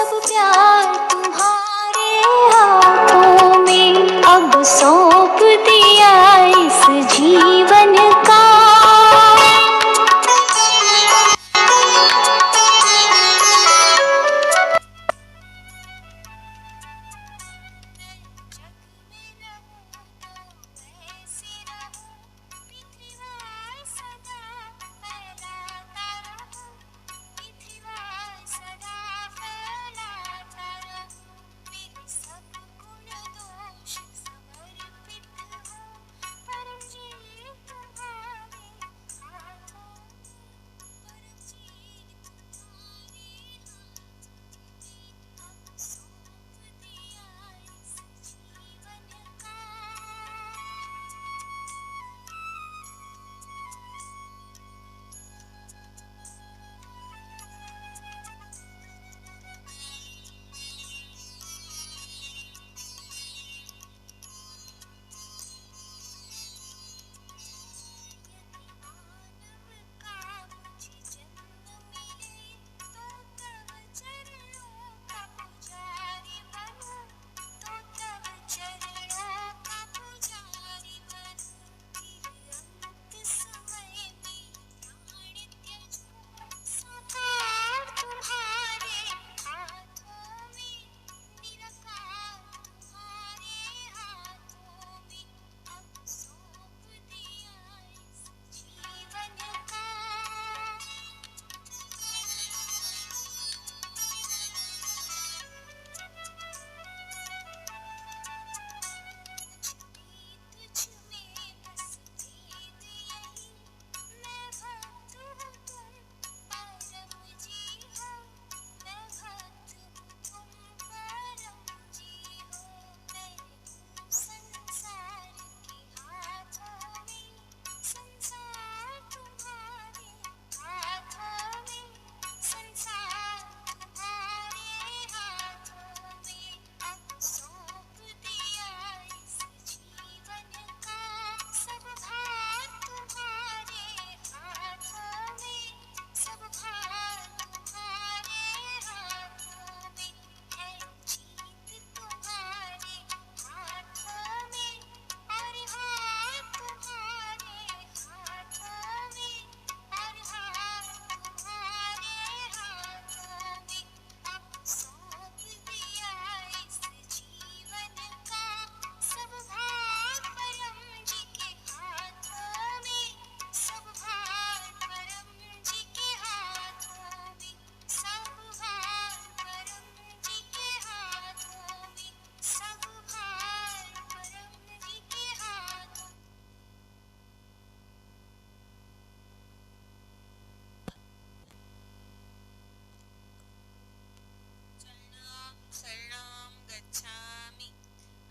सब प्यार तुम्हारे हाथों में अब सौंप दिया इस जीवन का।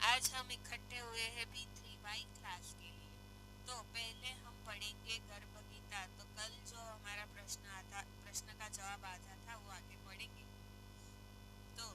आज हम इकट्ठे हुए हैं B3Y क्लास के लिए। तो पहले हम पढ़ेंगे गर्भ गीता। तो कल जो हमारा प्रश्न का जवाब आता था वो आगे पढ़ेंगे। तो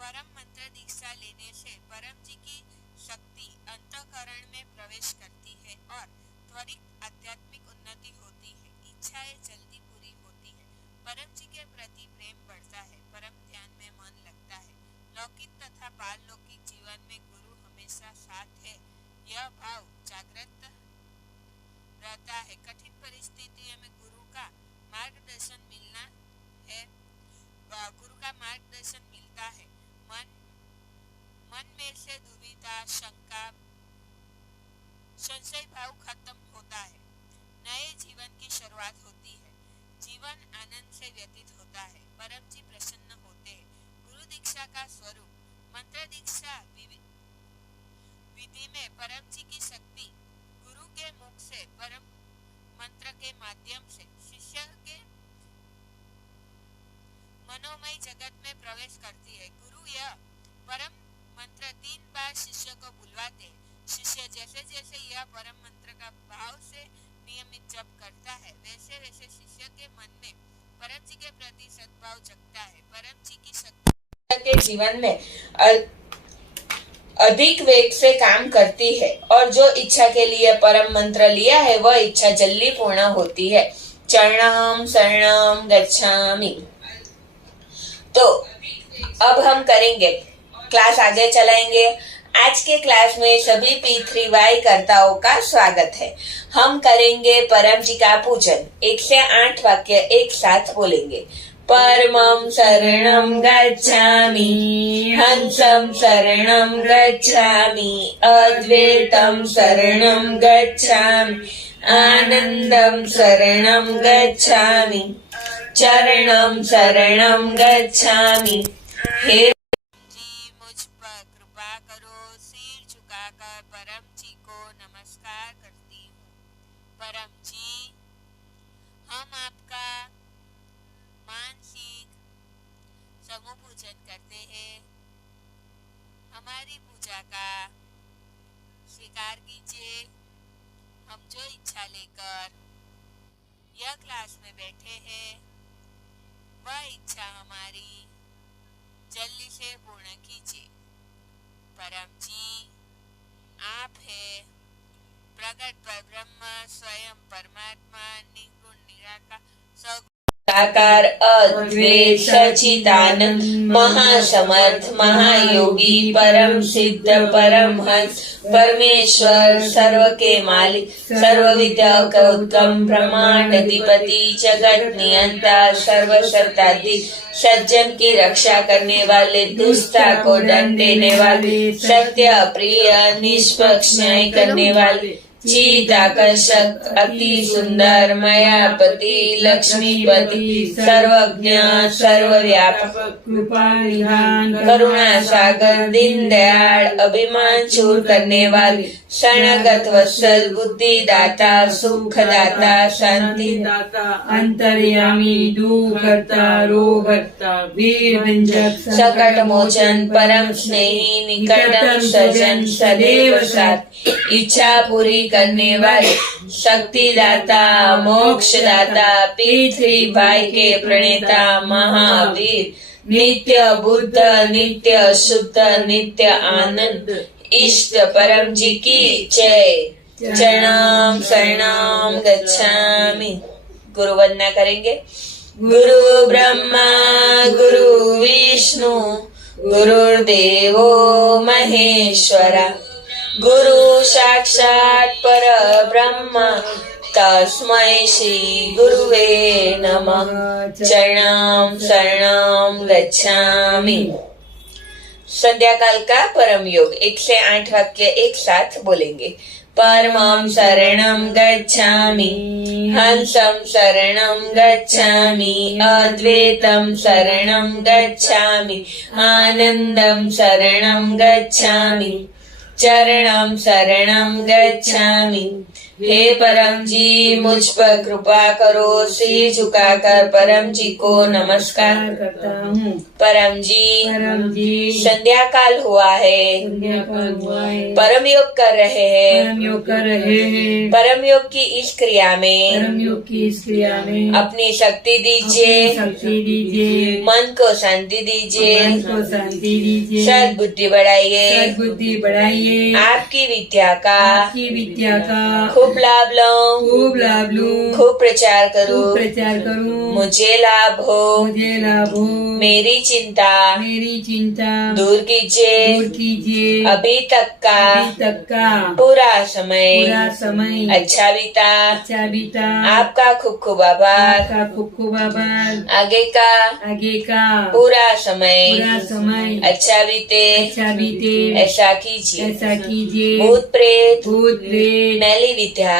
परम मंत्र दीक्षा लेने से परम जी की शक्ति अंतःकरण में प्रवेश करती है और त्वरित आध्यात्मिक उन्नति होती है। इच्छाएं जल्दी पूरी होती है। परम जी के प्रति प्रेम बढ़ता है। परम ध्यान में मन लगता है। लौकिक तथा बाल लौकिक जीवन में गुरु हमेशा साथ है, यह भाव जागृत रहता है। कठिन परिस्थितियों में गुरु का मार्गदर्शन मिलता है। मन में से दुविधा, शंका, संशय भाव खत्म होता है। नए जीवन की शुरुआत होती है। जीवन आनंद से व्यतीत होता है। परम जी प्रसन्न होते हैं। गुरु दीक्षा का स्वरूप। मंत्र दीक्षा विधि में परम जी की शक्ति गुरु के मुख से परम मंत्र के माध्यम से शिष्य के मनोमय जगत में प्रवेश करती है। गुरु यह परम मंत्र 3 बार शिष्य को बुलवाते। शिष्य जैसे जैसे यह परम मंत्र का भाव से नियमित जप करता है, वैसे वैसे शिष्य के मन में परम जी के प्रति सद्भाव जगता है। परम जी की शक्ति के जीवन में अधिक वेग से काम करती है और जो इच्छा के लिए परम मंत्र लिया है वह इच्छा जल्दी पूर्ण होती है। चरणम शरणम गच्छामि। तो अब हम करेंगे, क्लास आगे चलाएंगे। आज के क्लास में सभी P3Y कर्ताओं का स्वागत है। हम करेंगे परम जी का पूजन। 1 से 8 वाक्य एक साथ बोलेंगे। परमं शरणं गच्छामि, हंसं शरणं गच्छामि, अद्वैतं शरणं गच्छामि, आनंदं शरणं गच्छामि, चरणं शरणं गच्छामि। हे जी, मुझ पर कृपा करो। सिर झुकाकर परम जी को नमस्कार करती हूँ। परम जी, हम आपका मानसिक समूह पूजन करते हैं। हमारी पूजा का स्वीकार कीजिए। हम जो इच्छा लेकर यह क्लास में बैठे हैं, वह इच्छा हमारी जल्दी से पूर्ण कीजिए। परम जी, आप है प्रकट पर ब्रह्म, स्वयं परमात्मा, निर्गुण निराकार सगुण साकार, अद्वैत सच्चिदानंद, महासमर्थ, महायोगी, परम सिद्ध, परम हंस, परमेश्वर, सर्व के मालिक, सर्व विद्या का उत्तम, ब्रह्मांड अधिपति, जगत नियंता, सर्व शब्दाधिक, सज्जन की रक्षा करने वाले, दुष्टता को दंड देने वाले, सत्य प्रिय, निष्पक्ष न्याय करने वाले, चिदाकर्षक, अति सुंदर, मायापति, लक्ष्मीपति, सर्वज्ञ, सर्वव्यापक, कृपा निधान, करुणा सागर, दीन दयाल, अभिमान दूर करने वाले, शरणागत वत्सल, बुद्धि दाता, सुख दाता, शांति दाता, अंतर्यामी, दुख करता, रोग हरता, वीर भंजक, संकट मोचन, परम स्नेही, निकटतम सजन, सदैव साथ, इच्छा पूरी करने वाले, शक्ति दाता, मोक्ष दाता, P3Y के प्रणेता, महावीर, नित्य बुद्ध, नित्य शुद्ध, नित्य आनंद, इष्ट परम जी की जय। चरणम शरणम गच्छामि। गुरु वंदना करेंगे। गुरु ब्रह्मा गुरु विष्णु गुरुर्देवो महेश्वरा, गुरु साक्षात् परब्रह्म, तस्मै श्री गुरुवे नमः। चरणम शरणम गच्छामि। संध्याकाल का परम योग। 1 से 8 वाक्य एक साथ बोलेंगे। परमं शरणं गच्छामि, हंसं शरणं गच्छामि, अद्वैतं शरणं गच्छामि, आनंदं शरणं गच्छामि, चरणं शरणं गच्छामि। हे परम जी, मुझ पर कृपा करो। सिर झुकाकर परम जी को नमस्कार करता हूँ। परम जी, संध्या काल हुआ है। परम योग कर रहे हैं। परम योग की इस क्रिया में अपनी शक्ति दीजिए, मन को शांति दीजिए, सद्बुद्धि बढ़ाइए, आपकी विद्या का खूब लाभ लूं, खूब प्रचार करूं, मुझे लाभ हो, मेरी चिंता दूर कीजिए, अभी तक का पूरा समय अच्छा बीता, आपका खूब खूब आभार, आगे का पूरा समय अच्छा बीते, ऐसा कीजिए। भूत प्रेत मैली विद्या,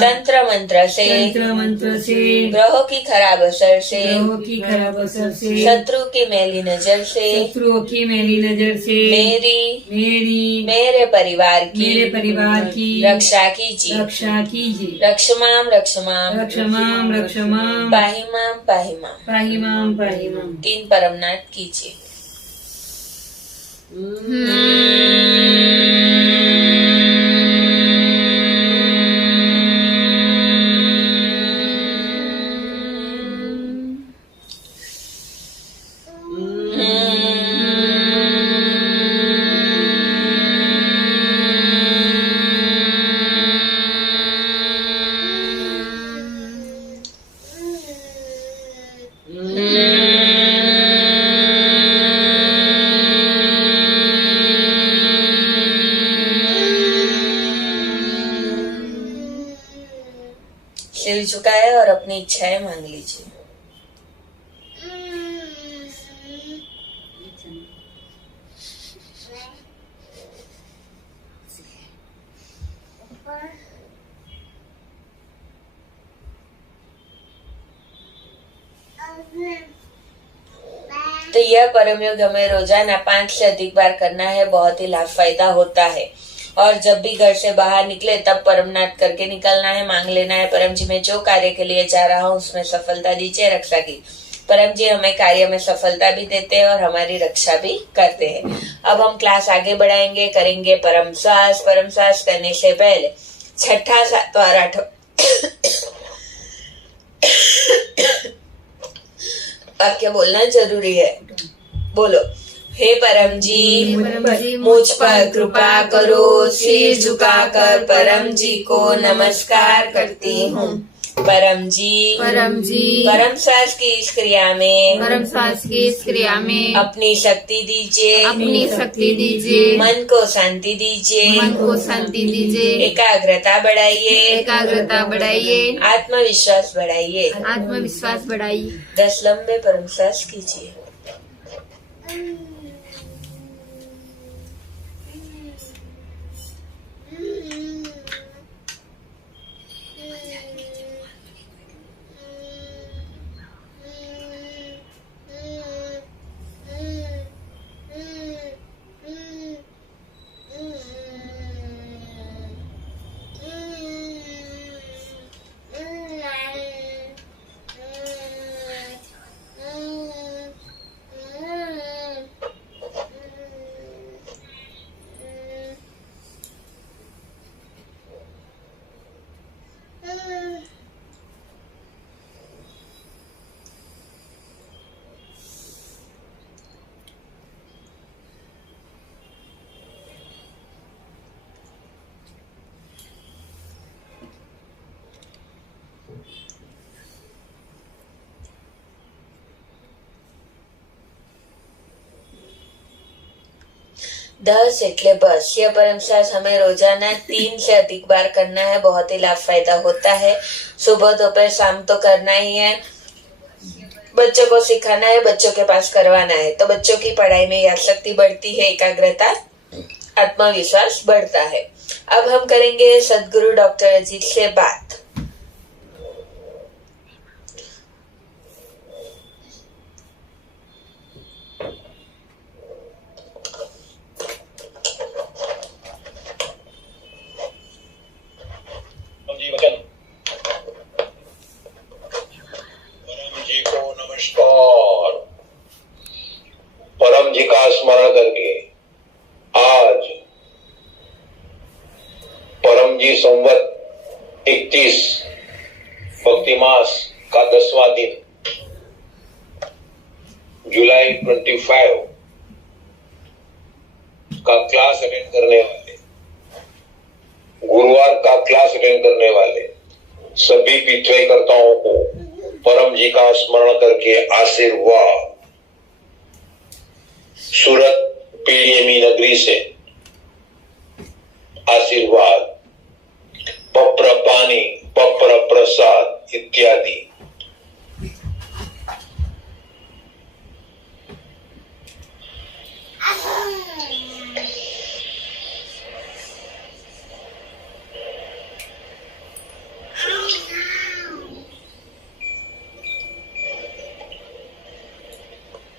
तंत्र मंत्र से, ग्रहों की खराब असर से, शत्रु की मैली नजर से, मेरे परिवार की रक्षा कीजिए। रक्षमाम पाहिमाम 3 परमनाथ कीजिए। चुका है और अपनी इच्छाएं मांग लीजिए। तो यह परम योग हमें रोजाना 5 से अधिक बार करना है, बहुत ही लाभ फायदा होता है। और जब भी घर से बाहर निकले तब परमनाथ करके निकलना है, मांग लेना है, परम जी मैं जो कार्य के लिए जा रहा हूँ उसमें सफलता दीजिए, रक्षा की। परम जी हमें कार्य में सफलता भी देते हैं और हमारी रक्षा भी करते हैं। अब हम क्लास आगे बढ़ाएंगे, करेंगे परम श्वास। परम श्वास करने से पहले 6ठा 7वां और 8वां वाक्य बोलना जरूरी है। बोलो, हे परम जी मुझ पर कृपा करो, सिर झुकाकर परम जी को नमस्कार करती हूँ। परम जी परम श्वास की इस क्रिया में अपनी शक्ति दीजिए, मन को शांति दीजिए, एकाग्रता बढ़ाइए, आत्मविश्वास बढ़ाइए। 10 लंबे परम श्वास कीजिए। दस એટલે बस। यह परम श्वास हमें रोजाना 3 से अधिक बार करना है, बहुत ही लाभ फायदा होता है। सुबह दोपहर शाम तो करना ही है। बच्चों को सिखाना है, बच्चों के पास करवाना है, तो बच्चों की पढ़ाई में याद शक्ति बढ़ती है, एकाग्रता, आत्मविश्वास बढ़ता है। अब हम करेंगे सदगुरु डॉक्टर अजीत से बात। परम जी का स्मरण करके आज परम जी संवत 31 भक्ति मास का 10वां दिन जुलाई 25 का क्लास अटेंड करने वाले, गुरुवार का क्लास अटेंड करने वाले सभी पितृकर्ताओं को परम जी का स्मरण करके आशीर्वाद। सूरत पीडीएमी नगरी से आशीर्वाद, पप्र पानी, पप्र प्रसाद इत्यादि।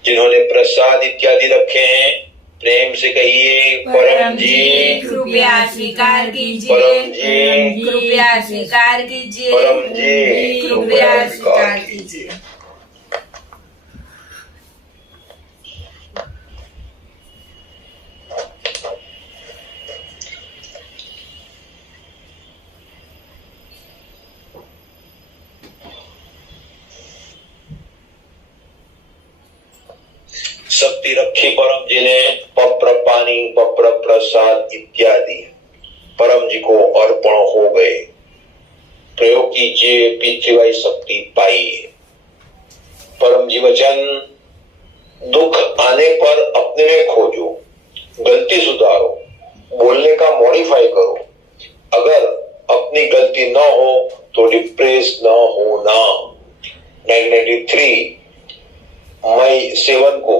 जिन्होंने प्रसाद इत्यादि रखे हैं प्रेम से कहिए, परम जी कृपया स्वीकार कीजिए, परम जी कृपया स्वीकार कीजिए, परम जी कृपया स्वीकार कीजिए। शक्ति रखी परम जी ने, पप्र पानी, पप्र प्रसाद इत्यादि परम जी को अर्पण हो गए। प्रयोग कीजिए, पितृवाई शक्ति पाइए। परम जी वचन, दुख आने पर अपने में खोजो, गलती सुधारो, बोलने का मॉडिफाई करो। अगर अपनी गलती ना हो तो डिप्रेस ना होना। 1993 मई 7 को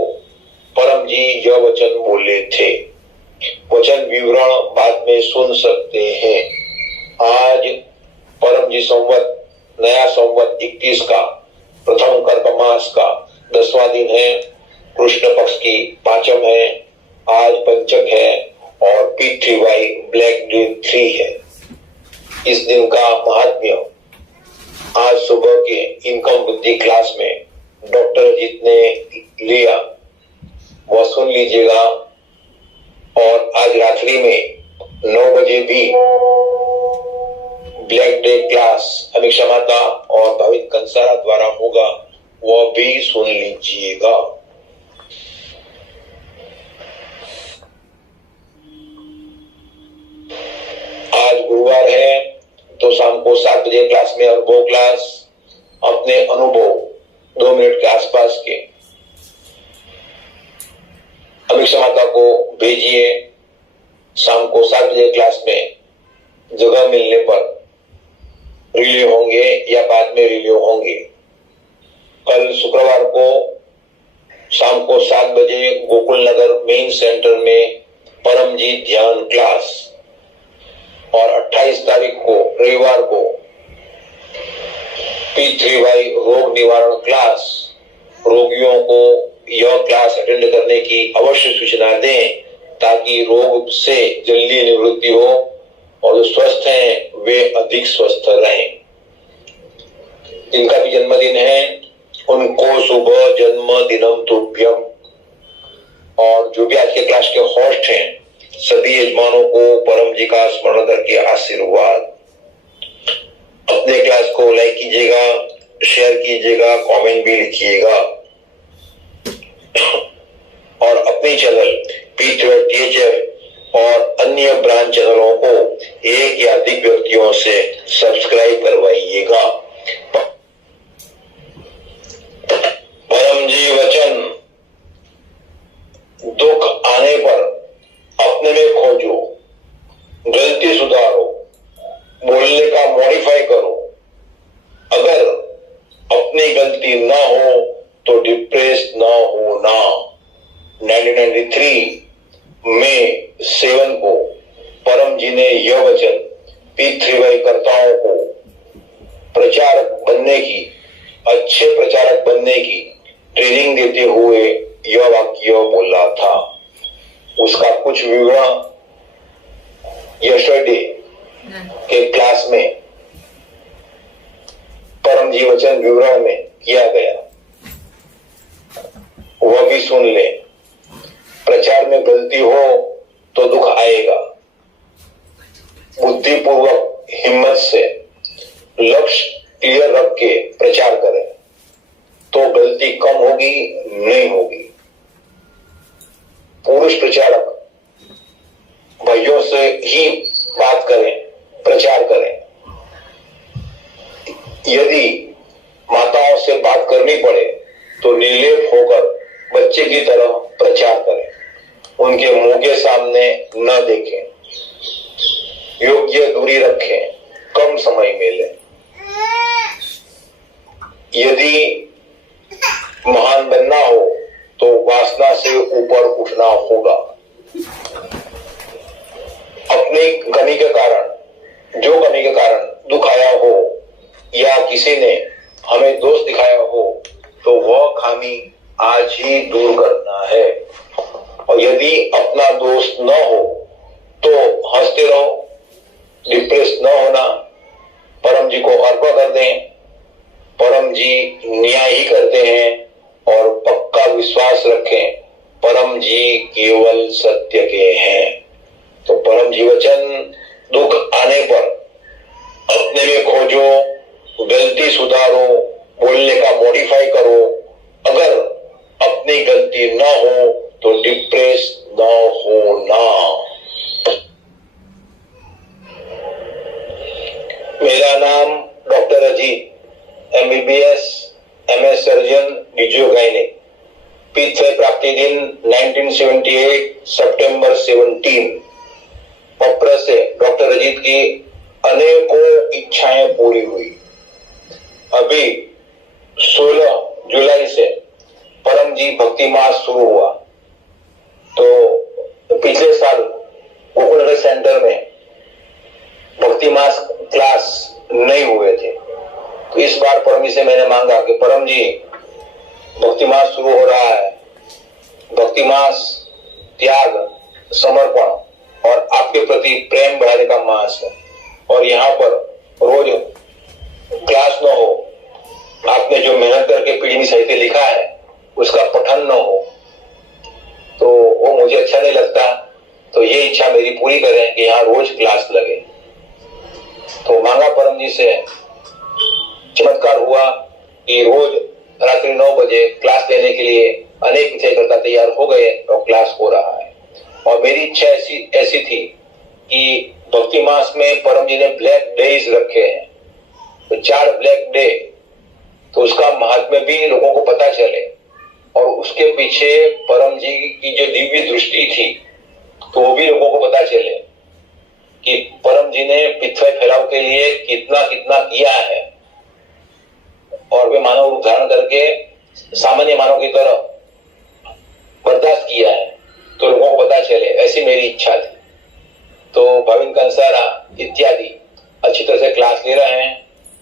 परम जी यह वचन बोले थे। वचन विवरण बाद में सुन सकते हैं। आज परम जी संवत नया संवत 21 का प्रथम कर्क मास का 10वां दिन है। कृष्ण पक्ष की पांचम है। आज पंचक है और P3Y ब्लैक डे 3 है। इस दिन का महात्म्य आज सुबह के इनकम बुद्धि क्लास में डॉक्टर अजीत ने लिया, वह सुन लीजिएगा। और आज रात्रि में 9 बजे भी ब्लैक डे क्लास अमीक्षा माता और भाविक कंसारा द्वारा होगा, वह भी सुन लीजिएगा। आज गुरुवार है तो शाम को 7 बजे क्लास में अनुभव क्लास, अपने अनुभव 2 मिनट के आसपास के अमीक्षा माता को भेजिए। शाम को 7 बजे क्लास में जगह मिलने पर रिले होंगे या बाद में रिले होंगे। कल शुक्रवार को शाम को 7 बजे गोकुल नगर मेन सेंटर में परम जी ध्यान क्लास, और 28 तारीख को रविवार को P3Y रोग निवारण क्लास। रोगियों को यह क्लास अटेंड करने की अवश्य सूचना दें ताकि रोग से जल्दी निवृत्ति हो और जो स्वस्थ हैं वे अधिक स्वस्थ रहें। जिनका भी जन्मदिन है उनको शुभ जन्मदिनम तुभ्यम। और जो भी आज के क्लास के होस्ट हैं सभी यजमानों को परम जी का स्मरण करके आशीर्वाद। अपने क्लास को लाइक कीजिएगा, शेयर कीजिएगा, कमेंट भी लिखिएगा और अपने चैनल P3THF और अन्य ब्रांच चैनलों को एक या अधिक व्यक्तियों से सब्सक्राइब करवाइएगा। परम जी वचन, दुख आने पर अपने में खोजो, गलती सुधारो, बोलने का मॉडिफाई करो। अगर अपनी गलती ना हो तो डिप्रेस ना होना। 1993 में 7 को परम जी ने यह वचन P3Y कर्ताओं को प्रचारक बनने की, अच्छे प्रचारक बनने की ट्रेनिंग देते हुए यह वाक्य बोला था। उसका कुछ विवरण यस्टरडे के क्लास में परम जी वचन विवरण में किया गया, वह भी सुन ले। प्रचार में गलती हो तो दुख आएगा। बुद्धिपूर्वक हिम्मत से लक्ष्य क्लियर रख के प्रचार करें तो गलती कम होगी, नहीं होगी। पुरुष प्रचारक भाइयों से ही बात करें, प्रचार करें। यदि माताओं से बात करनी पड़े तो निर्लेप होकर बच्चे की तरह प्रचार करें, उनके मुंह के सामने न देखें, योग्य दूरी रखें, कम समय में लें। यदि महान बनना हो तो वासना से ऊपर उठना होगा। अपनी कमी के कारण, जो कमी के कारण दुख आया हो या किसी ने हमें दोष दिखाया हो तो वह खामी आज ही दूर करना है। और यदि अपना दोष न हो तो हंसते रहो, डिप्रेस न होना, परम जी को अर्पण कर दें। परम जी न्याय ही करते हैं और पक्का विश्वास रखें, परम जी केवल सत्य के हैं। तो परम जी वचन, दुख आने पर अपने में खोजो, गलती सुधारो, बोलने का मॉडिफाई करो। अगर अपनी गलती ना हो तो डिप्रेस ना होना। मेरा नाम doctor Ajit, MBBS, MS surgeon, डिजियोगाइनिक। P3 प्राप्ति दिन 1978 सितंबर 17। पप्र से डॉक्टर अजीत की अनेकों इच्छाएं पूरी हुई। अभी 16 जुलाई से परम जी भक्ति मास शुरू हुआ, तो पिछले साल गोकुल सेंटर में भक्ति मास क्लास नहीं हुए थे, तो इस बार परम जी से मैंने मांगा कि परम जी भक्ति मास शुरू हो रहा है, भक्ति मास त्याग, समर्पण और आपके प्रति प्रेम बढ़ाने का मास है, और यहाँ पर रोज क्लास न हो, आपने जो मेहनत करके पीढ़ी साहित्य लिखा है उसका पठन न हो, तो वो मुझे अच्छा नहीं लगता। तो ये इच्छा मेरी पूरी करें कि यहाँ रोज क्लास लगे। तो मांगा परम जी से, चमत्कार हुआ कि रोज रात्रि 9 बजे क्लास लेने के लिए अनेक विषयकर्ता तैयार हो गए और क्लास हो रहा है। और मेरी इच्छा ऐसी थी कि भक्ति मास में परम जी ने ब्लैक डेज रखे हैं, तो 4 ब्लैक डे, तो उसका महात्म्य भी लोगों को पता चले, और उसके पीछे परम जी की जो दिव्य दृष्टि थी तो वो भी लोगों को पता चले कि परम जी ने पिछले फैलाव के लिए कितना कितना किया है, और वे मानव रूप धारण करके सामान्य मानव की तरह बर्दाश्त किया है, तो लोगों को पता चले, ऐसी मेरी इच्छा थी। तो भाविन कंसारा इत्यादि अच्छी तरह से क्लास ले रहे हैं।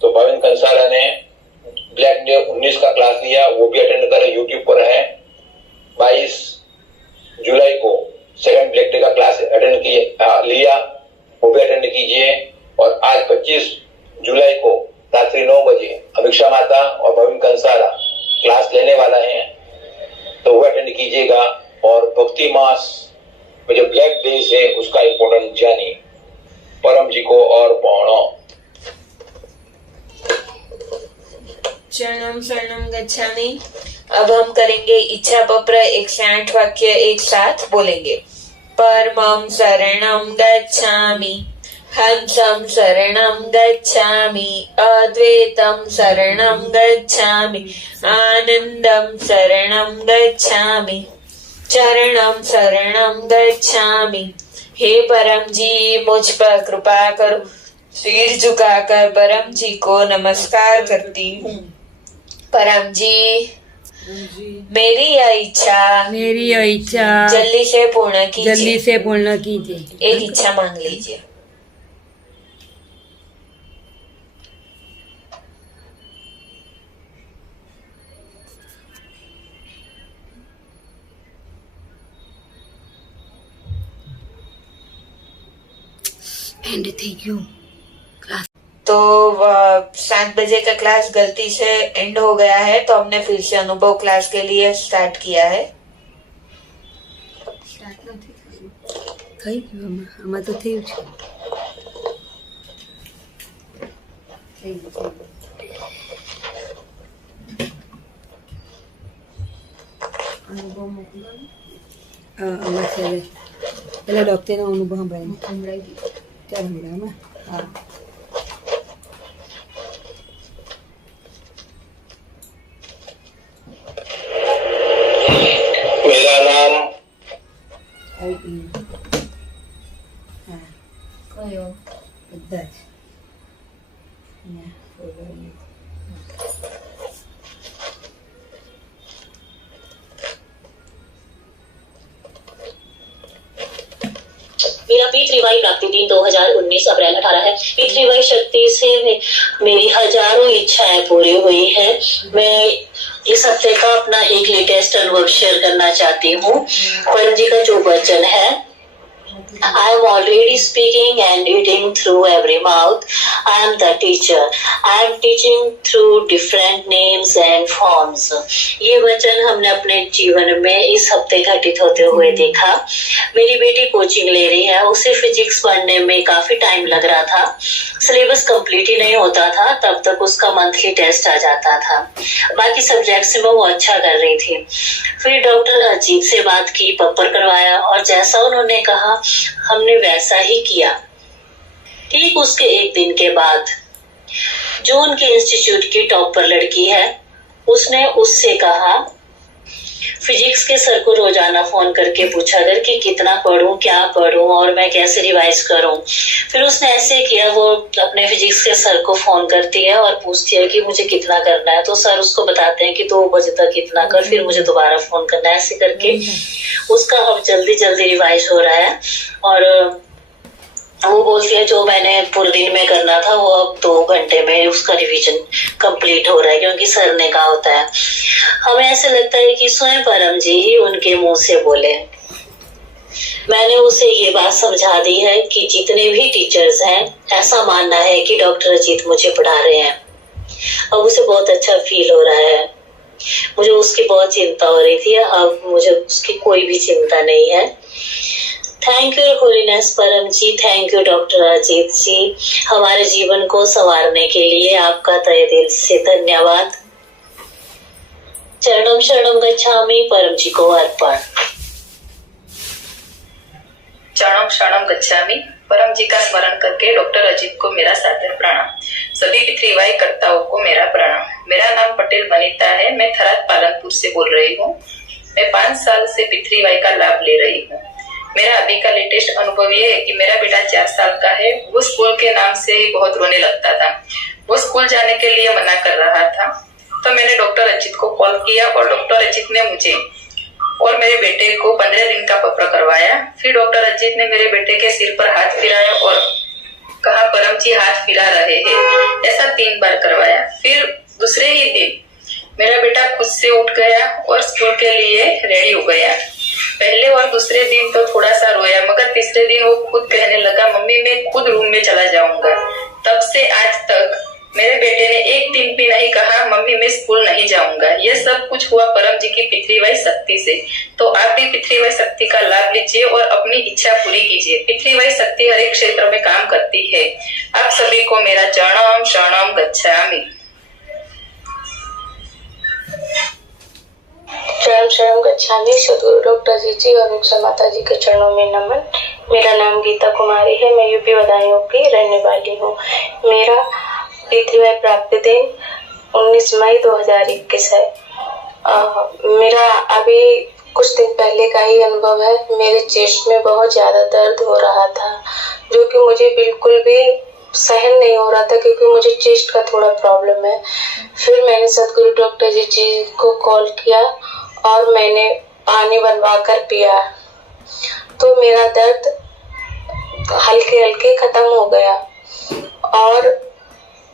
तो भाविन कंसारा ने ब्लैक डे 19 का क्लास लिया, वो भी अटेंड करें, यूट्यूब पर है। 22 जुलाई को सेकंड ब्लैक डे का क्लास अटेंड लिया, वो भी अटेंड कीजिए। और आज 25 जुलाई को रात्रि 9 बजे अभिक्षा माता और भाविन कंसारा क्लास लेने वाला है, तो वो अटेंड कीजिएगा। और भक्ति मास में जो ब्लैक डेज है उसका इंपॉर्टेंट जानिए। परम जी को और पौणो। शरणम शरणम गच्छामि। अब हम करेंगे इच्छा पत्र 108 वाक्य एक साथ बोलेंगे। परमं शरणं गच्छामि, हंसं शरणं गच्छामि, अद्वैतं शरणं गच्छामि, आनंदं शरणं गच्छामि, चरणं शरणं गच्छामि। हे परम जी, मुझ पर कृपा करो। सिर झुकाकर परम जी को नमस्कार करती हूँ। परम जी, मेरी यह इच्छा जल्दी से पूर्ण कीजिए। एक इच्छा मांग लीजिए। तो 7 बजे का क्लास गलती से एंड हो गया है, तो हमने फिर से अनुभव क्लास के लिए स्टार्ट किया है। આમાં તો થયું છે આમાં છે પેલા ડોક્ટરનો અનુભવ સંભળાવી ત્યારે સંભળાવે હા मेरा नाम બધા જ मेरा P3Y प्राप्ति दिन 2019 अप्रैल 18 है। P3Y शक्ति से मेरी हजारों इच्छाएं पूरी हुई है। मैं इस हफ्ते का अपना एक लेटेस्ट अनुभव शेयर करना चाहती हूँ। परम जी का जो वचन है, I am already speaking and eating through every mouth. I am the teacher. I am teaching through different names and forms. ये वचन हमने अपने जीवन में इस हफ्ते घटित होते हुए देखा। मेरी बेटी कोचिंग ले रही है, उसे फिजिक्स पढ़ने में काफी टाइम लग रहा था। सिलेबस कंप्लीट ही नहीं होता था, तब तक उसका मंथली टेस्ट आ जाता था। बाकी सब्जेक्ट्स में वो अच्छा कर रही थी। फिर डॉक्टर अजीत से बात की, पप्पर करवाया, और जैसा उन्होंने कहा हमने वैसा ही किया। ठीक उसके एक दिन के बाद जो उनके इंस्टीट्यूट की टॉपर लड़की है, उसने उससे कहा फिजिक्स के सर को रोजाना फोन करके पूछा कर कि कितना पढूं, क्या पढूं और मैं कैसे रिवाइज करूं। फिर उसने ऐसे किया, वो अपने फिजिक्स के सर को फोन करती है और पूछती है कि मुझे कितना करना है, तो सर उसको बताते हैं कि 2 बजे तक इतना कर, फिर मुझे दोबारा फोन करना है। ऐसे करके उसका अब जल्दी जल्दी रिवाइज हो रहा है और वो बोलती है जो मैंने पूरे दिन में करना था वो अब 2 घंटे में उसका रिवीजन कंप्लीट हो रहा है, क्योंकि सर ने कहा होता है। हमें ऐसे लगता है कि स्वयं परम जी ही उनके मुंह से बोले। मैंने उसे ये बात समझा दी है कि जितने भी टीचर्स हैं ऐसा मानना है कि डॉक्टर अजीत मुझे पढ़ा रहे हैं। अब उसे बहुत अच्छा फील हो रहा है। मुझे उसकी बहुत चिंता हो रही थी, अब मुझे उसकी कोई भी चिंता नहीं है। थैंक यू होलीनेस परम जी, थैंक यू डॉक्टर अजीत जी, हमारे जीवन को संवारने के लिए आपका तहे दिल से धन्यवाद। चरणम शरणम गच्छामि परम जी को अर्पण। चरणम शरणम गच्छामि परम जी का स्मरण करके डॉक्टर अजीत को मेरा सादर प्रणाम। सभी पितृवाई कर्ताओं को मेरा प्रणाम। मेरा नाम पटेल वनिता है, मैं थराद पालनपुर से बोल रही हूँ। मैं 5 साल से पितृवाई का लाभ ले रही हूँ। मेरा अभी का लेटेस्ट अनुभव ये है कि मेरा बेटा 4 साल का है। वो स्कूल के नाम से ही बहुत रोने लगता था। वो स्कूल जाने के लिए मना कर रहा था, तो मैंने डॉक्टर अजीत को कॉल किया और डॉक्टर अजीत ने मुझे और मेरे बेटे को 15 दिन का पप्पा करवाया। फिर डॉक्टर अजीत ने मेरे बेटे के सिर पर हाथ फिराया और कहा परम जी हाथ फिरा रहे हैं। ऐसा 3 बार करवाया। फिर दूसरे ही दिन मेरा बेटा खुद से उठ गया और स्कूल के लिए रेडी हो गया। पहले और दूसरे दिन तो थोड़ा सा रोया, मगर तीसरे दिन वो खुद कहने लगा मम्मी मैं खुद रूम में चला जाऊंगा। तब से आज तक मेरे बेटे ने एक दिन भी नहीं कहा मम्मी मैं स्कूल नहीं जाऊंगा। ये सब कुछ हुआ परम जी की पितृवाई शक्ति से। तो आप भी पितृवाई शक्ति का लाभ लीजिए और अपनी इच्छा पूरी कीजिए। पितृवाई शक्ति हर एक क्षेत्र में काम करती है। आप सभी को मेरा चरणम शरणम गच्छामि। चरण शरण गच्छामि। सदगुरु डॉक्टर जी और मुक्सा माता जी के चरणों में नमन। मेरा नाम गीता कुमारी है, मैं यूपी बदायूं की रहने वाली हूँ। मेरा पितृवाई प्राप्ति दिन 19 मई 2021 है। मेरा अभी कुछ दिन पहले का ही अनुभव है। मेरे चेस्ट में बहुत ज्यादा दर्द हो रहा था, जो कि मुझे बिल्कुल भी सहन नहीं हो रहा था, क्योंकि मुझे चेस्ट का थोड़ा प्रॉब्लम है। फिर मैंने सदगुरु डॉक्टर जी को कॉल किया और मैंने पानी बनवा कर पिया, तो मेरा दर्द हल्के हल्के खत्म हो गया। और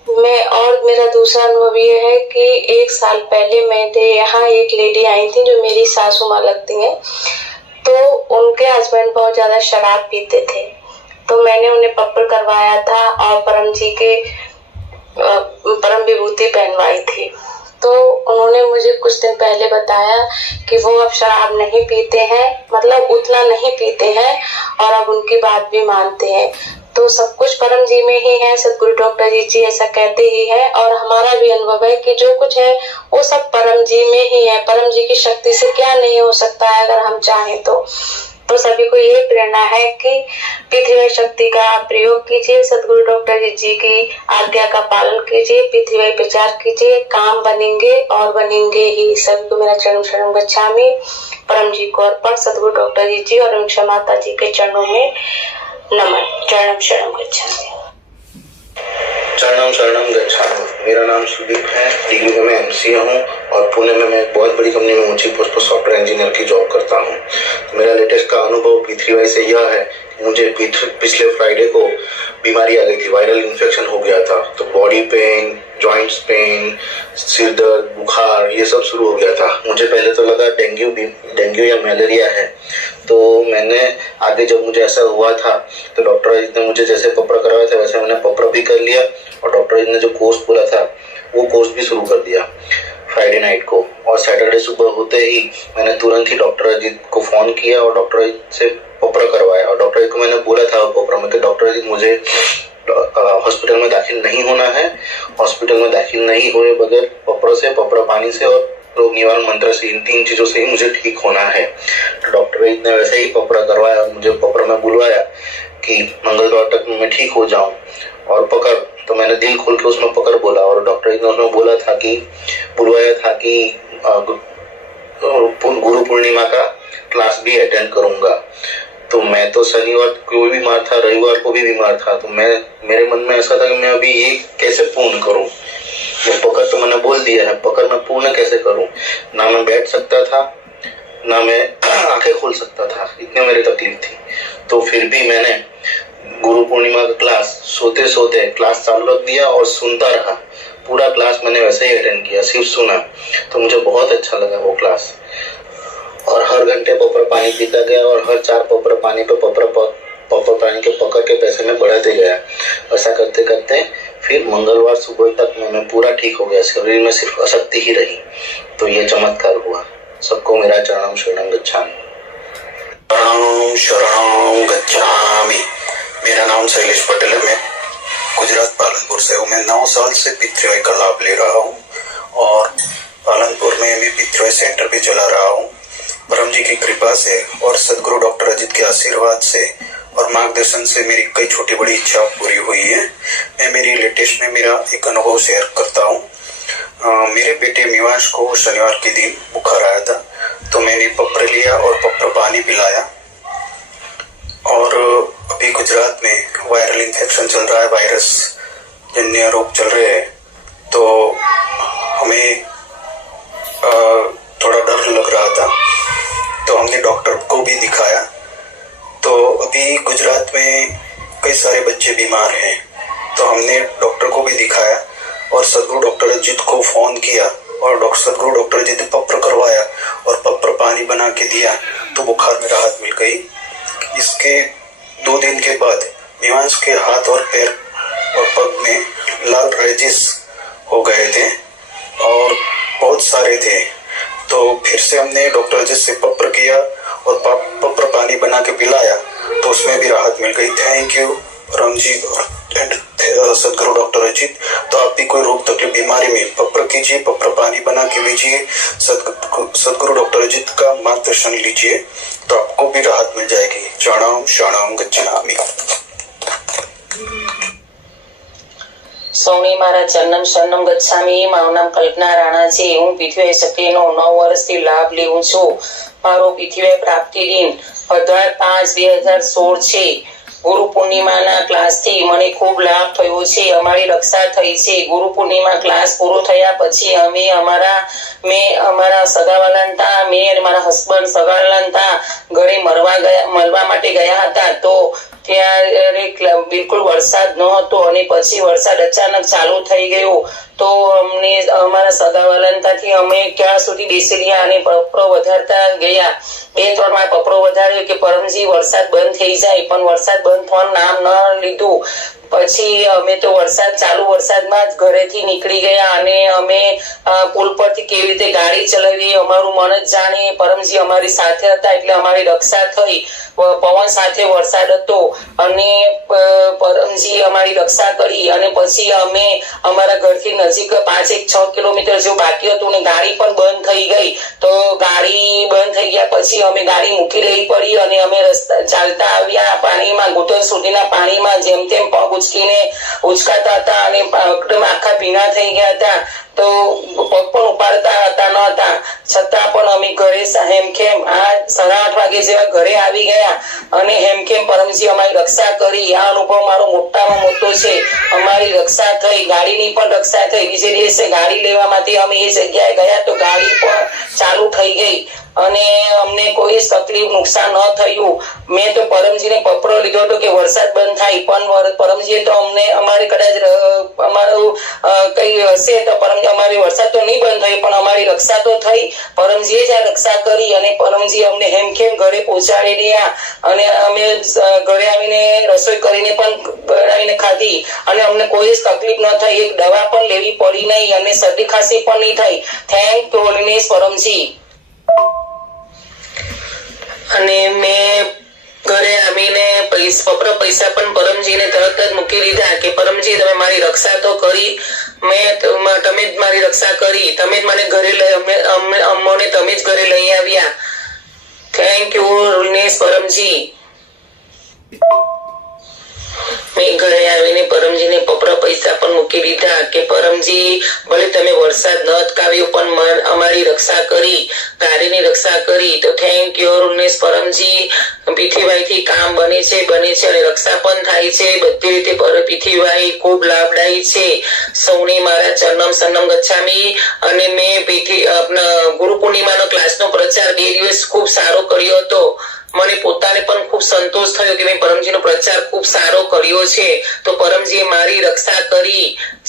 मेरा दूसरा अनुभव ये है कि 1 साल पहले मेरे यहाँ एक लेडी आई थी जो मेरी सासू माँ लगती हैं। तो उनके हस्बैंड बहुत ज्यादा शराब पीते थे, तो मैंने उन्हें पप्पड़ करवाया था और परम जी के परम विभूति पहनवाई थी। तो उन्होंने मुझे कुछ दिन पहले बताया कि वो अब शराब नहीं पीते हैं, मतलब उतना नहीं पीते हैं और अब उनकी बात भी मानते हैं। तो सब कुछ परम जी में ही है। सदगुरु डॉक्टर जी ऐसा कहते ही है और हमारा भी अनुभव है कि जो कुछ है वो सब परम जी में ही है। परम जी की शक्ति से क्या नहीं हो सकता है अगर हम चाहें तो सभी को ये प्रेरणा है कि पितृवाई शक्ति का प्रयोग कीजिए, सदगुरु डॉक्टर जी की आज्ञा का पालन कीजिए, पितृवाई प्रचार कीजिए, काम बनेंगे और बनेंगे ही। सभी को मेरा चरण शरण गच्छामि। परम जी को अर्पण। सदगुरु डॉक्टर जी और अनुक्षा माता जी के चरणों में नमन। चरणम शरण गच्छामि। चरणम शरणम गच्छामि। मेरा नाम सुदीप है, डिग्री में एमसीए हूँ और पुणे में मैं एक बहुत बड़ी कंपनी में ऊंची पोस्ट पर सॉफ्टवेयर इंजीनियर की जॉब करता हूँ। तो मेरा लेटेस्ट का अनुभव पितृवाई से यह है कि मुझे पिछले फ्राइडे को बीमारी आ गई थी, वायरल इन्फेक्शन हो गया था। तो बॉडी पेन, जॉइंट्स पेन, सिर दर्द, बुखार ये सब शुरू हो गया था। मुझे पहले तो लगा डेंगू या मलेरिया है। तो मैंने आगे जब मुझे ऐसा हुआ था तो डॉक्टर जी ने मुझे जैसे पपड़ा करवाया था वैसे मैंने पपड़ा भी कर लिया और डॉक्टर जी ने जो कोर्स बोला था वो कोर्स भी शुरू कर दिया फ्राइडे नाइट को। और सैटरडे सुबह होते ही मैंने तुरंत ही डॉक्टर जी को फोन किया और डॉक्टर जी से पपड़ा करवाया। और डॉक्टर जी को मैंने बोला था पपड़ा में कि डॉक्टर जी मुझे हॉस्पिटल में दाखिल नहीं होना है। हॉस्पिटल में दाखिल नहीं हुए बगैर पपड़ा पानी से और रोग निवारण मंत्र से, इन 3 चीजों से ही मुझे ठीक होना है। तो डॉक्टर जी ने वैसे ही पपड़ा करवाया और मुझे पपड़ा में बुलवाया कि मंगलवार तक मैं ठीक हो जाऊं और पकड़। तो मैंने दिल खोल के उसमें पकड़ बोला और डॉक्टर जी ने उसमें बुलवाया था कि गुरु पूर्णिमा का क्लास भी अटेंड करूंगा। तो मैं तो शनिवार को भी बीमार था, रविवार को भी बीमार था। तो मेरे मन में ऐसा था कि मैं अभी ये कैसे पूर्ण करूं। वो पकड़ तो मैंने बोल दिया है, पकड़ मैं पूर्ण कैसे करूं। ना मैं बैठ सकता था, ना मैं आंखें खोल सकता था, इतनी मेरी तकलीफ थी। तो फिर भी मैंने गुरु पूर्णिमा का क्लास सोते सोते क्लास चालू रख दिया और सुनता रहा। पूरा क्लास मैंने वैसे ही अटेंड किया, सिर्फ सुना। तो मुझे बहुत अच्छा लगा वो क्लास। और हर घंटे पपर पानी पीता गया और हर 4 पपर पानी पे पपर पानी के पकड़ के पैसे में बढ़ाते गया। ऐसा करते करते फिर मंगलवार सुबह तक मैं पूरा ठीक हो गया। शरीर में सिर्फ अशक्ति ही रही। तो ये चमत्कार हुआ। सबको मेरा चरणम शरणम गच्छामि। शरणम शरणम गच्छामि। मेरा नाम शैलेश पटेल है। मैं गुजरात पालनपुर से हूँ। मैं 9 साल से पितृवाई का लाभ ले रहा हूँ और पालनपुर में मैं पितृवाई सेंटर भी चला रहा हूँ। परम जी की कृपा से और सदगुरु डॉक्टर अजित के आशीर्वाद से और मार्गदर्शन से मेरी कई छोटी बड़ी इच्छा पूरी हुई है। मैं मेरी लेटेस्ट में मेरा एक अनुभव शेयर करता हूँ। मेरे बेटे मिवाश को शनिवार के दिन बुखार आया था। तो मैंने पप्र लिया और पप्र पानी पिलाया। और अभी गुजरात में वायरल इन्फेक्शन चल रहा है, वायरस जन्य रोग चल रहे हैं। तो हमें थोड़ा डर लग रहा था। तो हमने डॉक्टर को भी दिखाया। तो अभी गुजरात में कई सारे बच्चे बीमार हैं। तो हमने डॉक्टर को भी दिखाया और सदगुरु डॉक्टर अजित को फोन किया और सदगुरु डॉक्टर अजित ने पप्र करवाया और पप्र पानी बना के दिया। तो बुखार में राहत मिल गई। इसके 2 दिन के बाद मीमांस के हाथ और पैर और पग में लाल रेजिस हो गए थे और बहुत सारे थे। तो फिर से हमने डॉक्टर अजित से पप्र किया और पप्र पानी बना के पिलाया। तो उसमें भी राहत मिल गई। थैंक यू परम जी एंड सदगुरु डॉक्टर अजित। तो आप भी कोई रोग तकलीफ बीमारी में पप्र कीजिए, पप्र पानी बना के लीजिए, सदगुरु डॉक्टर अजित का मार्गदर्शन लीजिए तो आपको भी राहत मिल जाएगी। शरणम शरणम गच्छामि। સૌને મારા ચરણમ શરણમ ગચ્છામિ। મારું નામ કલ્પના રાણા છે। હું પૃથ્વી શક્તિનો 9 વર્ષથી લાભ લેવું છું। મારો પૃથ્વી પ્રાપ્તિ દિન 18/5/2016 છે। ગુરુ પૂર્ણિમાના ક્લાસથી મને ખૂબ લાભ થયો છે। અમારી રક્ષા થઈ છે। ગુરુ પૂર્ણિમા ક્લાસ પૂરો થયા પછી અમે અમારા સગાવાલાના મેં અને મારા હસબન્ડ સગાવાલાના ઘરે મળવા માટે ગયા હતા। તો ત્યારે બિલકુલ વરસાદ ન હતો અને પછી વરસાદ અચાનક ચાલુ થઈ ગયો। તો અમને અમારા સગાવાલાથી અમે ક્યાં સુધી બેસી રહ્યા અને પપરો વધારતા ગયા। 2-3 વાર પપરો વધાર્યો કે પરમજી વરસાદ બંધ થઈ જાય, પણ વરસાદ બંધ થવાનું નામ ન લીધું। પછી અમે તો ચાલુ વરસાદમાં જ ઘરેથી નીકળી ગયા અને અમે પુલ પરથી કેવી રીતે ગાડી ચલાવી અમારું મન જ જાણે। પરમજી અમારી સાથે હતા એટલે અમારી રક્ષા થઈ। પવન સાથે વરસાદ હતો અને પરમજી અમારી રક્ષા કરી અને પછી અમે અમારા ઘરથી નજીક 5-6 કિલોમીટર જો બાકી હતું ને ગાડી પણ બંધ થઈ ગઈ। તો ગાડી બંધ થઈ ગયા પછી અમે ગાડી મૂકી રહી પડી અને અમે રસ્તા ચાલતા આવ્યા પાણીમાં, ઘૂંટણ સુધીના પાણીમાં જેમ તેમ પગ ઉચકીને ઉચકાતા હતા અને એકદમ આખા ભીના થઈ ગયા હતા। તો પગ પણ ઉપાડતા હતા નહોતા છતાં પણ અમે ઘરે હેમખેમ 8-8:30 વાગે જેવા ઘરે આવી ગયા અને હેમખેમ પરમજી અમારી રક્ષા કરી। આ અનુભવ મારો મોટામાં મોટો છે। અમારી રક્ષા થઈ, ગાડીની પણ રક્ષા થઈ। બીજે દિવસે ગાડી લેવા માટે અમે એ જગ્યાએ ગયા તો ગાડી પણ ચાલુ થઈ ગઈ અને અમને કોઈ તકલીફ નુકસાન ન થયું। મેં તો પરમજીને પપરો લીધો હતો કે વરસાદ બંધ થાય, પણ પરમજીએ તો અમને અમારે કદાચ અમારું કઈ હશે તો પરમજી અમારી વરસાદ તો નહીં બંધ થયો પણ અમારી રક્ષા તો થઈ। પરમજીએ જ આ રક્ષા કરી અને પરમજી અમને હેમખેમ ઘરે પહોંચાડી રહ્યા અને અમે ઘરે આવીને રસોઈ કરીને પણ બનાવીને ખાધી અને અમને કોઈ જ તકલીફ ન થઈ। એક દવા પણ લેવી પડી નહીં અને શરદી ખાંસી પણ નહીં થઈ। Thank you holiness Paramji. અને મેં ઘરે આવીને પપરો પૈસા પણ પરમજીને તરત જ મૂકી દીધા કે પરમજી તમે મારી રક્ષા તો કરી, તમે જ મારી રક્ષા કરી, તમે જ મને ઘરે અમને તમે જ ઘરે લઈ આવ્યા। Thank you holiness Paramji. મેં ઘરે આવીને પરમજીને પપરા પૈસા પણ મૂકી દીધા કે પરમજી ભલે તમે વરસાદ ન અટકાવ્યો પણ અમારી રક્ષા કરી। ગાડી નારીની રક્ષા કરી તો થેન્ક યુ ઉન્નેસ પરમજી. પૃથ્વીભાઈથી કામ બને છે અને રક્ષા પણ થાય છે બધી રીતે. પૃથ્વીભાઈ ખૂબ લાભદાયી છે. સૌને મારા ચરણમ શરણમ ગચ્છામી. અને મેં ગુરુ પૂર્ણિમાનો ક્લાસનો પ્રચાર 2 દિવસ ખૂબ સારો કર્યો હતો. મને પોતાને પણ ખૂબ સંતોષ થયો કે મેં પરમજીનો પ્રચાર ખૂબ સારો કર્યો છે. તો પરમજીએ મારી રક્ષા કરી.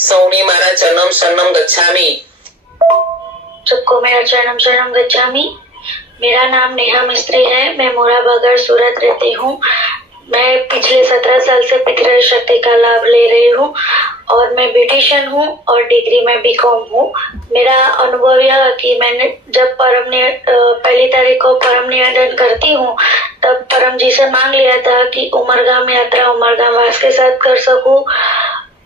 સૌને મારા ચરણમ શરણમ ગચ્છામી. सबको मेरा चरणम शरणम गच्छामी. मेरा नाम नेहा मिस्त्री है. मैं मोरा बगर सूरत रहती हूँ. मैं पिछले 17 साल से पितृ शक्ति का लाभ ले रही हूँ और मैं ब्यूटिशियन हूँ और डिग्री में बीकॉम हूँ. मेरा अनुभव यह है कि मैंने जब पहली तारीख को परम निवेदन करती हूँ तब परम जी से मांग लिया था कि उमरगाम यात्रा उमरगाम वास के साथ कर सकूँ,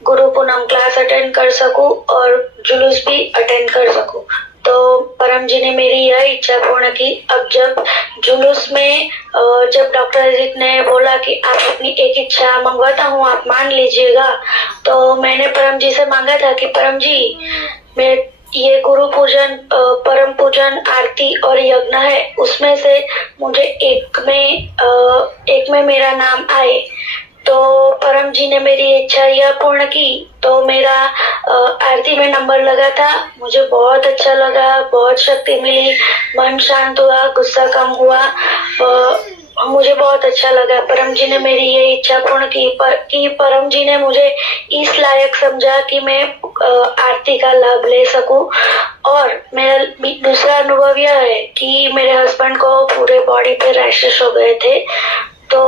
गुरु पूनम क्लास अटेंड कर सकूँ और जुलूस भी अटेंड कर सकूँ. तो परम जी ने मेरी यह इच्छा पूर्ण की. अब जब जुलूस में जब डॉक्टर अजीत ने बोला कि आप अपनी एक इच्छा मंगवाता हूँ आप मान लीजिएगा, तो मैंने परम जी से मांगा था कि परम जी मैं ये गुरु पूजन परम पूजन आरती और यज्ञ है उसमें से मुझे एक में मेरा नाम आए. तो परम जी ने मेरी इच्छा यह पूर्ण की. तो मेरा आरती में नंबर लगा था. मुझे बहुत अच्छा लगा, बहुत शक्ति मिली, मन शांत हुआ, गुस्सा कम हुआ. मुझे बहुत अच्छा लगा. परम जी ने मेरी ये इच्छा पूर्ण की कि परम जी ने मुझे इस लायक समझा कि मैं आरती का लाभ ले सकूं. और मेरा दूसरा अनुभव यह है कि मेरे हस्बैंड को पूरे बॉडी पे रैशेस हो गए थे. तो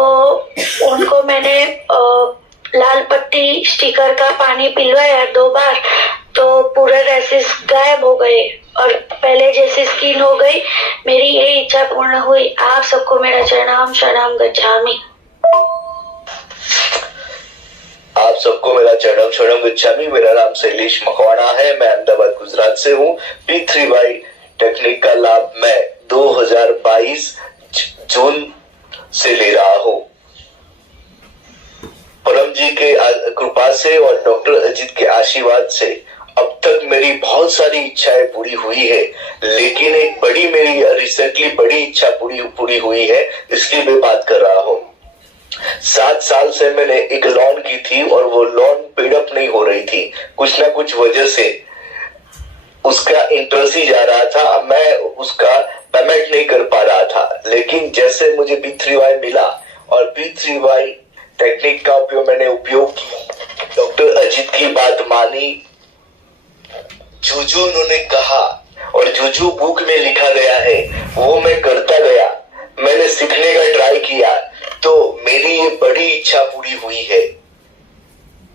उनको मैंने लाल पट्टी स्टिकर का पानी पिलवाया 2 बार तो पूरे रैशेस गायब हो गए और पहले जैसी स्किन हो गई. मेरी ये इच्छा पूर्ण हुई. आप सबको मेरा चरणम शरणम गच्छामी. आप सबको मेरा चरणम शरणम गच्छामी. मेरा नाम शैलेश मकवाना है. मैं अहमदाबाद गुजरात से हूँ. P3Y टेक्निक का लाभ मैं 2022 जून से ले रहा हूँ. परम जी के कृपा से और डॉक्टर अजीत के आशीर्वाद से अब तक मेरी बहुत सारी इच्छाएं पूरी हुई है, लेकिन एक मेरी रिसेंटली बड़ी इच्छा पूरी हुई है, इसलिए मैं बात कर रहा हूँ. 7 साल से मैंने एक लोन की थी और वो लोन पेड अप नहीं हो रही थी. कुछ ना कुछ वजह से उसका इंटरेस्ट ही जा रहा था. मैं उसका पेमेंट नहीं कर पा रहा था. लेकिन जैसे मुझे P3Y मिला और P3Y टेक्निक का मैंने उपयोग किया, डॉक्टर अजीत की बात मानी, जो उन्होंने कहा और जो बुक में लिखा गया है वो मैं करता गया. मैंने सीखने का ट्राई किया तो मेरी ये बड़ी इच्छा पूरी हुई है.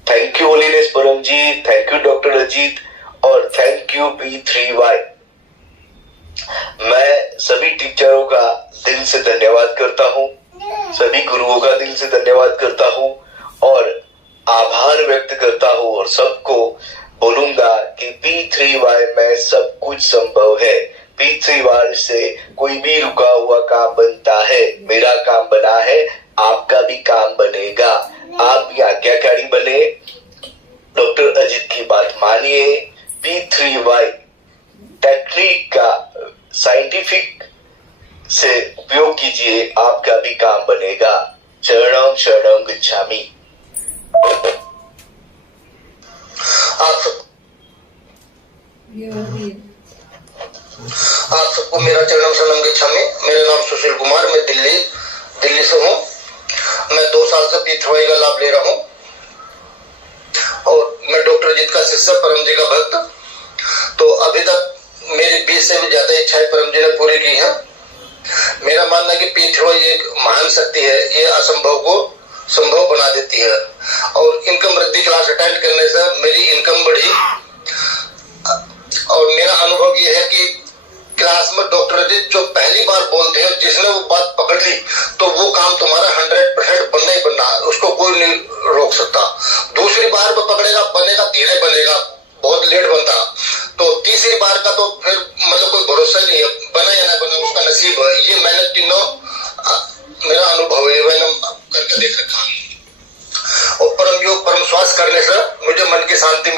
थैंक यू होलीनेस परम जी, थैंक यू डॉक्टर अजीत और थैंक यू P3Y. मैं सभी टीचरों का दिल से धन्यवाद करता हूँ, सभी गुरुओं का दिल से धन्यवाद करता हूँ और आभार व्यक्त करता हूँ और सबको बोलूंगा कि P3Y में सब कुछ संभव है. P3Y से कोई भी रुका हुआ काम बनता है. मेरा काम बना है, आपका भी काम बनेगा. आप भी आज्ञाकारी बने, डॉक्टर अजीत की बात मानिए, P3Y टेक्निक का साइंटिफिक से उपयोग कीजिए, आपका भी काम बनेगा. चरणम शरणम गच्छामि. आप सबको मेरा चरणम शरणम गच्छामि. मेरा नाम सुशील कुमार, मैं दिल्ली से हूँ. मैं 2 साल से P3Y का लाभ ले रहा हूँ और मैं डॉक्टर अजीत का शिष्य, परम जी का भक्त. तो अभी तक मेरी 20 से भी ज्यादा इच्छाएं परम जी ने पूरी की हैं. मेरा मानना है कि P3Y एक महान शक्ति है. ये असंभव को संभव बना देती है और इनकम वृद्धि क्लास अटेंड करने से मेरी इनकम बढ़ी. और मेरा अनुभव ये है कि क्लास में डॉक्टर जी जो पहली बार बोलते हैं, जिसने वो बात पकड़ ली तो वो काम तुम्हारा 100% बनना ही बनना, उसको कोई नहीं रोक सकता. दूसरी बार वो पकड़ेगा, बनेगा, धीरे बनेगा, बहुत लेट बनता. तो तीसरी बार का तो फिर मतलब कोई भरोसा नहीं है, बना या ना बना उसका नसीब है. ये मैंने तीनों मेरा अनुभव है, मैंने करके देख रखा. और परम योग परम श्वास करने से मुझे मन की शांति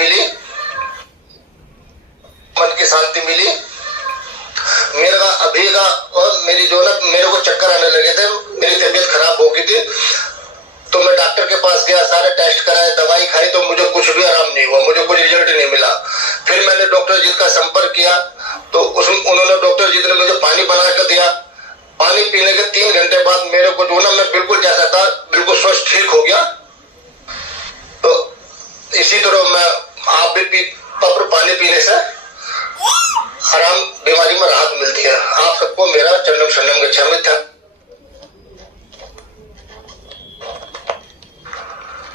मिली. मेरा अभी का मेरी जो ना मेरे को चक्कर आने लगे थे, मेरी तबीयत खराब हो गई थी। तो मैं डॉक्टर के पास गया, सारे टेस्ट कराए, दवाई खाई, तो मुझे कुछ भी आराम नहीं हुआ, मुझे कुछ रिजल्ट नहीं मिला। फिर मैंने डॉक्टर जी का संपर्क किया, तो उन्होंने डॉक्टर जी ने मुझे पानी बना कर दिया। पानी पीने के 3 घंटे बाद मेरे को जो ना मैं बिल्कुल जैसा था बिल्कुल स्वस्थ ठीक हो गया। तो इसी तरह मैं आप भी प्रॉपर पानी पीने से आराम, बीमारी में राहत मिलती है। आप सबको मेरा चरणम शरणम गच्छामि था।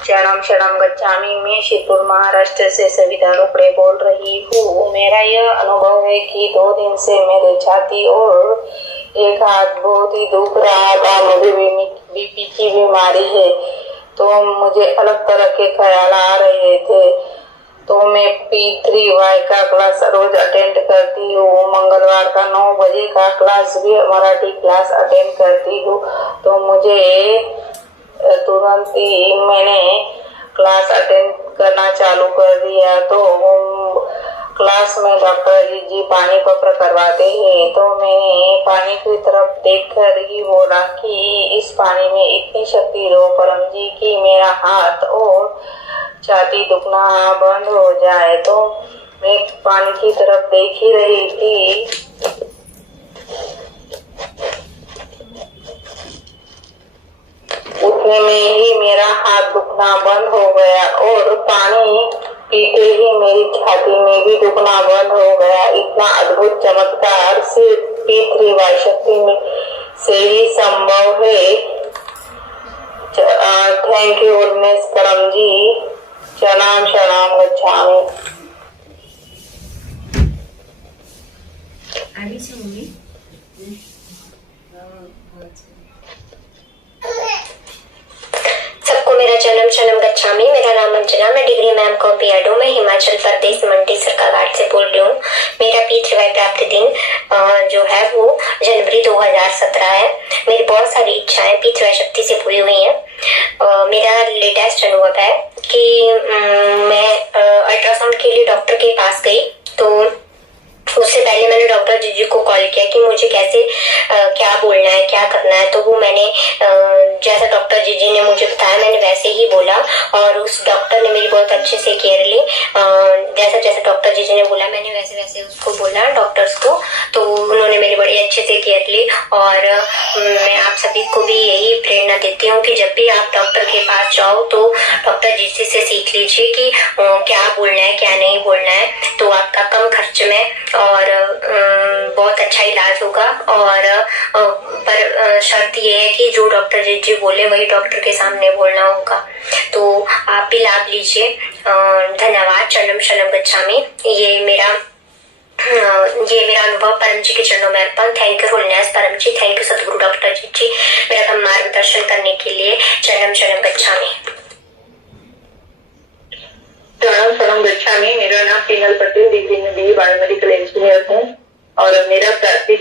शरणम शरणम गच्छामि। मैं शिवपुर महाराष्ट्र से सविता रोकड़े बोल रही हूँ। मेरा यह अनुभव है कि 2 दिन से मेरे छाती और एक हाथ बहुत ही दुख रहा था। मुझे बीपी की बीमारी है, तो मुझे अलग तरह के ख्याल आ रहे थे। तो मैं P3Y का क्लास रोज अटेंड करती हूँ। मंगलवार का 9 बजे का क्लास भी मराठी क्लास अटेंड करती हूँ। तो मुझे तुरंत ही मैंने क्लास अटेंड करना चालू कर दिया। तो क्लास में डॉक्टर जी पानी पत्र करवाते हैं, तो मैंने पानी की तरफ देखकर ही बोला कि इस पानी में इतनी शक्ति दो परम जी की मेरा हाथ और छाती दुखना बंद हो जाए। तो मैं पानी की तरफ देख ही रही थी, उतने में ही मेरा हाथ दुखना बंद हो गया और पानी पीते ही मेरी छाती में भी दुखना बंद हो गया। इतना अद्भुत चमत्कार सिर्फ P3Y शक्ति में से ही संभव है। थैंक यू उर्मेश परम जी। शरणम शरणम गच्छामि। सबको मेरा जन्म शरणम गच्छामि। मेरा नाम अंजना, मैं डिग्री मैम को बीएडओ में हिमाचल प्रदेश मंडी सरकाघाट से बोल रही हूँ। मेरा P3Y प्राप्त दिन जो है वो जनवरी 2017 है। मेरी बहुत सारी इच्छाएं P3Y शक्ति से पूरी हुई हैं। मेरा लेटेस्ट अनुभव है कि मैं अल्ट्रासाउंड के लिए डॉक्टर के पास गई, तो उससे पहले मैंने डॉक्टर जीजी को कॉल किया कि मुझे कैसे क्या बोलना है, क्या करना है। तो वो मैंने जैसा डॉक्टर जीजी ने मुझे बताया मैंने वैसे ही बोला और उस डॉक्टर ने मेरी बहुत अच्छे से केयर ली। जैसा जैसा डॉक्टर जीजी ने बोला मैंने वैसे वैसे उसको बोला डॉक्टर्स को, तो उन्होंने मेरी बड़ी अच्छे से केयर ली। और मैं आप सभी को भी यही प्रेरणा देती हूँ कि जब भी आप डॉक्टर के पास जाओ तो डॉक्टर जीजी से सीख लीजिए कि क्या बोलना है क्या नहीं बोलना है, तो आपका कम खर्च में और बहुत अच्छा इलाज होगा। और पर शर्त ये है कि जो डॉक्टर जी बोले वही डॉक्टर के सामने बोलना होगा। तो आप भी लाभ लीजिए। धन्यवाद। चरणम शरणम गच्छामि। ये मेरा अनुभव परम जी के चरणों में अर्पण। थैंक यू होलनेस परम जी, थैंक यू सतगुरु डॉक्टर जी मेरा मार्गदर्शन करने के लिए। चरणम शरणम गच्छामि। शरणम शरणम गच्छामि। मेरा नाम पीनल पटेल, डिग्री में BA बायोमेडिकल इंजीनियर हूँ और मेरा प्राप्ति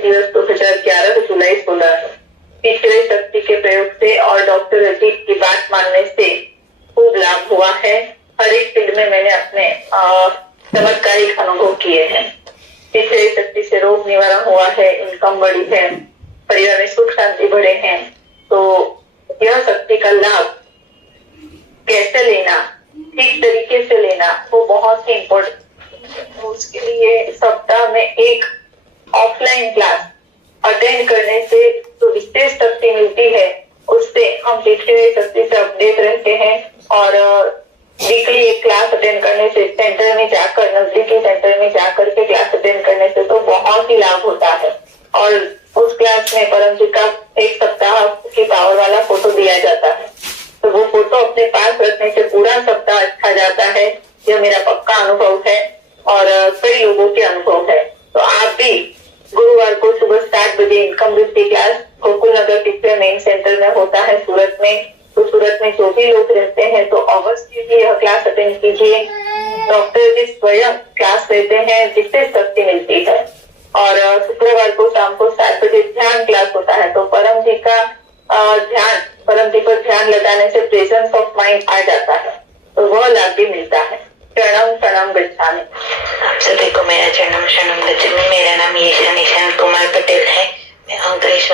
दिवस 2011 जुलाई 16 है। P3Y शक्ति के प्रयोग से और डॉक्टर अजीत की बात मानने से खूब लाभ हुआ है। हर एक फील्ड में मैंने अपने चमत्कारिक अनुभव किए हैं। P3Y शक्ति से रोग निवारण हुआ है, इनकम बढ़ी है, परिवार में सुख शांति बढ़े हैं। तो यह शक्ति का लाभ कैसे लेना, ठीक तरीके से लेना, वो बहुत ही इम्पोर्टेंट। उसके लिए सप्ताह में एक ऑफलाइन क्लास अटेंड करने से जो विशेष शक्ति मिलती है उससे हम P3Y शक्ति से अपडेट रहते हैं। और वीकली एक क्लास अटेंड करने से, सेंटर में जाकर, नजदीकी सेंटर में जाकर के क्लास अटेंड करने से तो बहुत ही लाभ होता है। और उस क्लास में परम जी का 1 सप्ताह की पावर वाला फोटो दिया जाता है, तो वो फोटो अपने पास रखने से पूरा सप्ताह अच्छा जाता है। यह मेरा पक्का अनुभव है और कई लोगों के अनुभव है। तो आप भी गुरुवार को सुबह 7 बजे इनकम वृद्धि क्लास गोकुल नगर P3Y मेन सेंटर में होता है सूरत में। तो सूरत में जो भी लोग रहते हैं तो अवश्य भी यह क्लास अटेंड कीजिए। डॉक्टर जी स्वयं क्लास लेते हैं जिससे शक्ति मिलती है। और शुक्रवार को शाम को 7 बजे ध्यान क्लास होता है, तो परम जी पर ध्यान लगाने से प्रेजेंस ऑफ माइंड आ जाता है, तो वह लाभ भी मिलता है। शरणम शरणम गच्छामि। आप सभी को मेरा चरणम शरणम गच्छामि। मेरा नाम ईशा निशांत कुमार पटेल है। मैं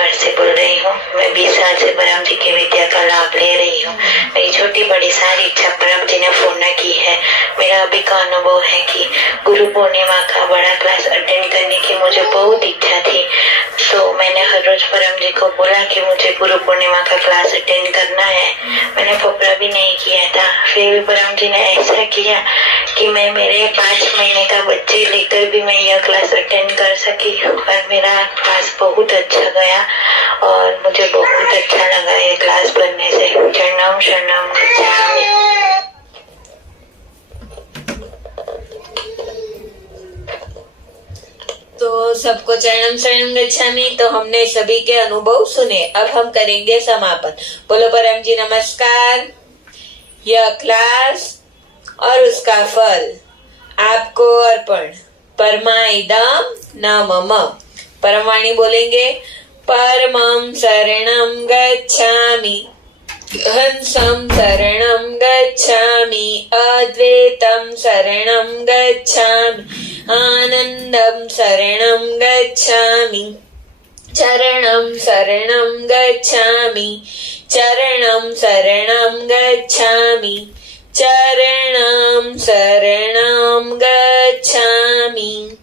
घाट से बोल रही हूँ। मैं 20 साल से परम जी की विद्या का लाभ ले रही हूँ। मेरी छोटी बड़ी सारी इच्छा परम जी ने पूर्ण की है। मेरा अभी का अनुभव है कि गुरु पूर्णिमा का बड़ा क्लास अटेंड करने की मुझे बहुत इच्छा थी, तो मैंने हर रोज परम जी को बोला कि मुझे गुरु पूर्णिमा का क्लास अटेंड करना है। मैंने फपड़ा भी नहीं किया था, फिर भी परम जी ने ऐसा किया कि मैं मेरे 5 महीने का बच्चे लेकर भी मैं यह क्लास अटेंड कर सकी और मेरा क्लास बहुत अच्छा गया और मुझे बहुत अच्छा लगा ये क्लास करने से। शरणम शरणम गच्छामि। तो सबको चरणम शरणम गच्छामि। तो हमने सभी के अनुभव सुने, अब हम करेंगे समापन। बोलो परम जी नमस्कार। यह क्लास और उसका फल आपको अर्पण। परमाइदम न मम। परमवाणी बोलेंगे। परमं शरणं गच्छामि, हंसं शरणं गच्छामि, अद्वैतं शरणं गच्छामि, आनंदं शरणं गच्छामि, चरणं शरणं गच्छामि, चरणं शरणं गच्छामि, चरणं शरणं गच्छामि।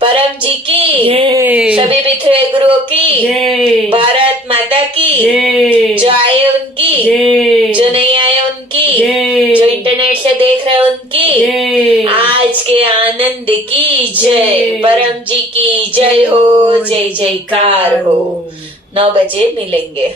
परम जी की, सभी पितृ गुरुओं की, भारत माता की, जो आए उनकी, जो नहीं आए उनकी, जो इंटरनेट से देख रहे उनकी, आज के आनंद की जय। परम जी की जय हो, जय जयकार हो। 9 बजे मिलेंगे।